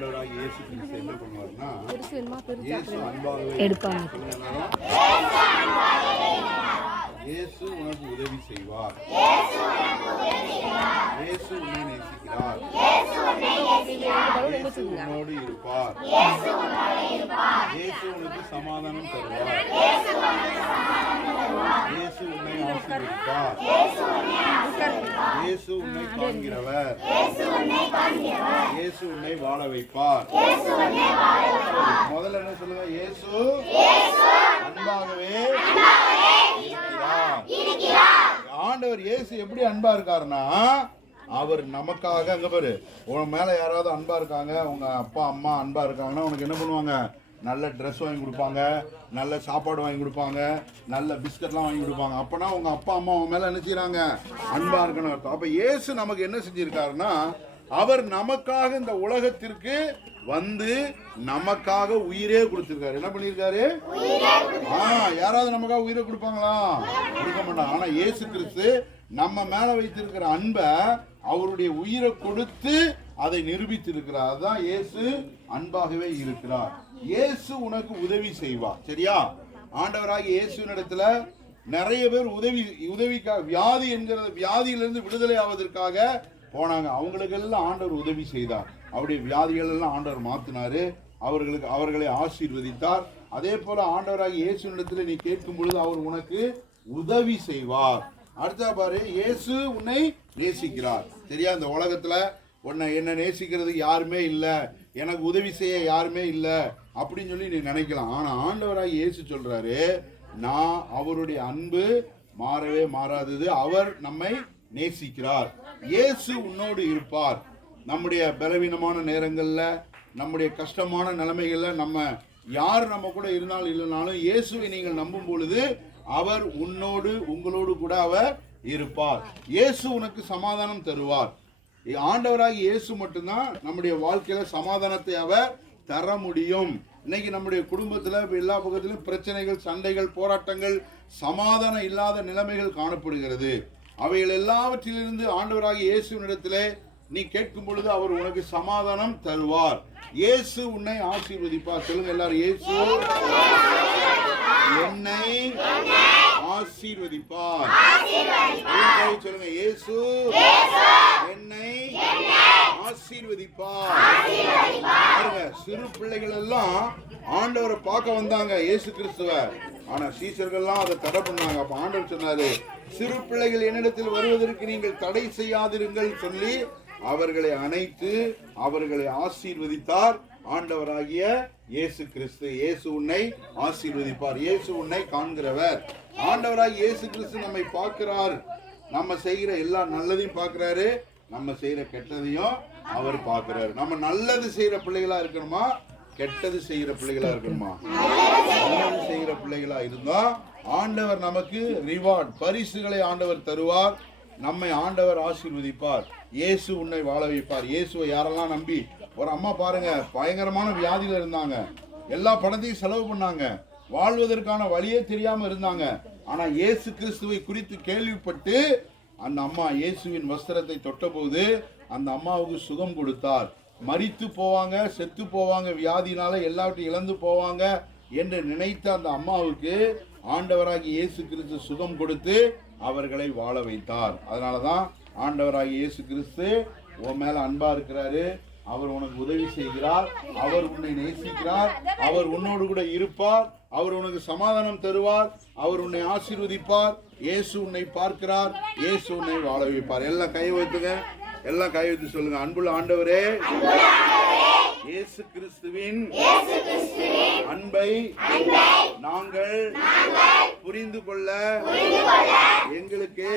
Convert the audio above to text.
ஆண்டவராக இயேசு கிறிஸ்து என்ன பண்ணுவார்னா இயேசு அன்பாகவே எடுப்பாங்க. இயேசு உனக்கு உதவி செய்வார். இயேசு உன்னை நேசிக்கிறார். இயேசு உன்னோடு இருப்பார். இயேசு உனக்கு சமாதானம் தருவார். இயேசு உன்னை ஆசீர்வதிப்பார் இயேசு உன்னை காண்கிறவர். இயேசு உன்னை வாழ வைப்பார். முதல்ல என்ன சொல்லுங்க? இயேசு அன்பாகவே ஆண்டவர் இயேசு எப்படி அன்பா இருக்காருன்னா அவர் நமக்காக அங்க பாரு உன் மேல யாராவது அன்பா இருக்காங்க உங்க அப்பா அம்மா அன்பா இருக்காங்கன்னா உனக்கு என்ன பண்ணுவாங்க? நல்ல ட்ரெஸ் வாங்கி கொடுப்பாங்க நல்ல சாப்பாடு வாங்கி கொடுப்பாங்க நல்ல பிஸ்கட்லாம் வாங்கி கொடுப்பாங்க. அப்பனா உங்க அப்பா அம்மா உன் மேல என்ன செய்றாங்க? அன்பா இருக்கணும் அர்த்தம். அப்ப இயேசு நமக்கு என்ன செஞ்சிருக்காருன்னா அவர் நமக்காக இந்த உலகத்திற்கு வந்து நமக்காக உயிரே கொடுத்திருக்காரு. என்ன பண்ணியிருக்காரு? ஆ யாராவது நமக்காக உயிரை கொடுப்பாங்களா? கொடுக்க மாட்டாங்க. ஆனா இயேசு கிறிஸ்து நம்ம மேல வைத்திருக்கிற அன்பை அவருடைய உயிரை கொடுத்து அதை நிரூபித்திருக்கிறார். அதுதான் இயேசு அன்பாகவே இருக்கிறார். இயேசு உனக்கு உதவி செய்வார். சரியா? ஆண்டவராகிய இயேசுவினிடத்துல நிறைய பேர் உதவி உதவிக்காக வியாதி என்கிற வியாதியிலிருந்து விடுதலை ஆவதற்காக போனாங்க. அவங்களுக்கெல்லாம் ஆண்டவர் உதவி செய்தார். அவருடைய வியாதிகள் எல்லாம் ஆண்டவர் மாத்தினாரு. அவர்களுக்கு அவர்களை ஆசீர்வதித்தார். அதே போல ஆண்டவராகிய இயேசுவினிடத்துல நீ கேட்கும் பொழுது அவர் உனக்கு உதவி செய்வார். அடுத்த பாரு இயேசு உன்னை நேசிக்கிறார். சரியா? இந்த உலகத்துல உன்னை என்ன நேசிக்கிறது யாருமே இல்லை. எனக்கு உதவி செய்ய யாருமே இல்லை. அப்படின்னு சொல்லி நீ நினைக்கலாம். ஆனால் ஆண்டவராக இயேசு சொல்கிறாரு நான் அவருடைய அன்பு மாறவே மாறாதது. அவர் நம்மை நேசிக்கிறார். இயேசு உன்னோடு இருப்பார். நம்முடைய பலவீனமான நேரங்களில் நம்முடைய கஷ்டமான நிலைமைகளில் நம்ம யார் நம்ம கூட இருந்தாலும் இல்லைனாலும் இயேசுவை நீங்கள் நம்பும் பொழுது அவர் உன்னோடு உங்களோடு கூட அவர் இருப்பார். இயேசு உனக்கு சமாதானம் தருவார். ஆண்டவராகி இயேசு மட்டும்தான் நம்முடைய வாழ்க்கையில சமாதானத்தை அவர் தர முடியும். இன்னைக்கு நம்முடைய குடும்பத்துல எல்லா பக்கத்திலும் பிரச்சனைகள் சண்டைகள் போராட்டங்கள் சமாதானம் இல்லாத நிலைமைகள் காணப்படுகிறது. அவைகள் எல்லாவற்றிலிருந்து ஆண்டவராக இயேசுவினிடத்திலே நீ கேட்கும் பொழுது அவர் உனக்கு சமாதானம் தருவார். இயேசு உன்னை ஆசீர்வதிப்பார். சொல்லுங்க எல்லாரும் இயேசு என்னை ஆசீர்வதிப்பார். சொல்லுங்க இயேசு என்னை ஆசீர்வதிப்பார். பாருங்க சிறு பிள்ளைகள் எல்லாம் ஆண்டவரை பார்க்க வந்தாங்க இயேசு கிறிஸ்துவ. ஆனா சீசர்கள்லாம் அதை தடை பண்ணாங்க. அப்ப ஆண்டவர் சொன்னாரு சிறு பிள்ளைகள் என்னிடத்தில் வருவதற்கு நீங்கள் தடை செய்யாதிருங்கள் சொல்லி அவர்களை அணைத்து அவர்களை ஆசீர்வதித்தார் ஆண்டவராகிய இயேசு கிறிஸ்து. இயேசு உன்னை ஆசீர்வதிப்பார். இயேசு உன்னை காண்கிறவர். ஆண்டவராய் இயேசு கிறிஸ்து நம்மை பார்க்கிறார். நம்ம செய்கிற எல்லா நல்லதையும் பார்க்கிறாரு. நம்ம செய்யற கெட்டதையும் அவர் பார்க்கிறாரு. நம்ம நல்லது செய்யற பிள்ளைகளா இருக்கணுமா? கெட்டது செய்யற பிள்ளைகளா இருக்கணுமா? நல்லது செய்யற பிள்ளைகளா இருந்தா ஆண்டவர் நமக்கு ரிவார்ட் பரிசுகளை ஆண்டவர் தருவார். நம்மை ஆண்டவர் ஆசீர்வதிப்பார். இயேசு உன்னை வாழ வைப்பார். இயேசுவை யாரெல்லாம் நம்பி? ஒரு அம்மா பாருங்க பயங்கரமான வியாதியில இருந்தாங்க. எல்லா பணத்தையும் செலவு பண்ணாங்க. வாழ்வதற்கான வழியே தெரியாமல் இருந்தாங்க. ஆனால் இயேசு கிறிஸ்துவை குறித்து கேள்விப்பட்டு அந்த அம்மா இயேசுவின் வஸ்திரத்தை தொட்டபோது அந்த அம்மாவுக்கு சுகம் கொடுத்தார். மறித்து போவாங்க செத்து போவாங்க வியாதினால எல்லாவற்றையும் இழந்து போவாங்க என்று நினைத்த அந்த அம்மாவுக்கு ஆண்டவராகி இயேசு கிறிஸ்து சுகம் கொடுத்து அவர்களை வாழ வைத்தார். அதனாலதான் ஆண்டவராகி இயேசு கிறிஸ்து உன் மேலே அன்பாக இருக்கிறாரு அவர் உனக்கு உதவி செய்கிறார் அவர் உன்னை நேசிக்கிறார் அவர் உன்னோடு கூட இருப்பார் அவர் உனக்கு சமாதானம் தருவார் அவர் உன்னை ஆசீர்வதிப்பார் இயேசு உன்னை பார்க்கிறார் இயேசு உன்னை வாழ வைப்பார். எல்லாம் கை வைத்துங்க எல்லாம் கை வைத்து சொல்லுங்க. அன்புள்ள ஆண்டவரே இயேசு கிறிஸ்துவின் அன்பை நாங்கள் புரிந்து கொள்ள எங்களுக்கு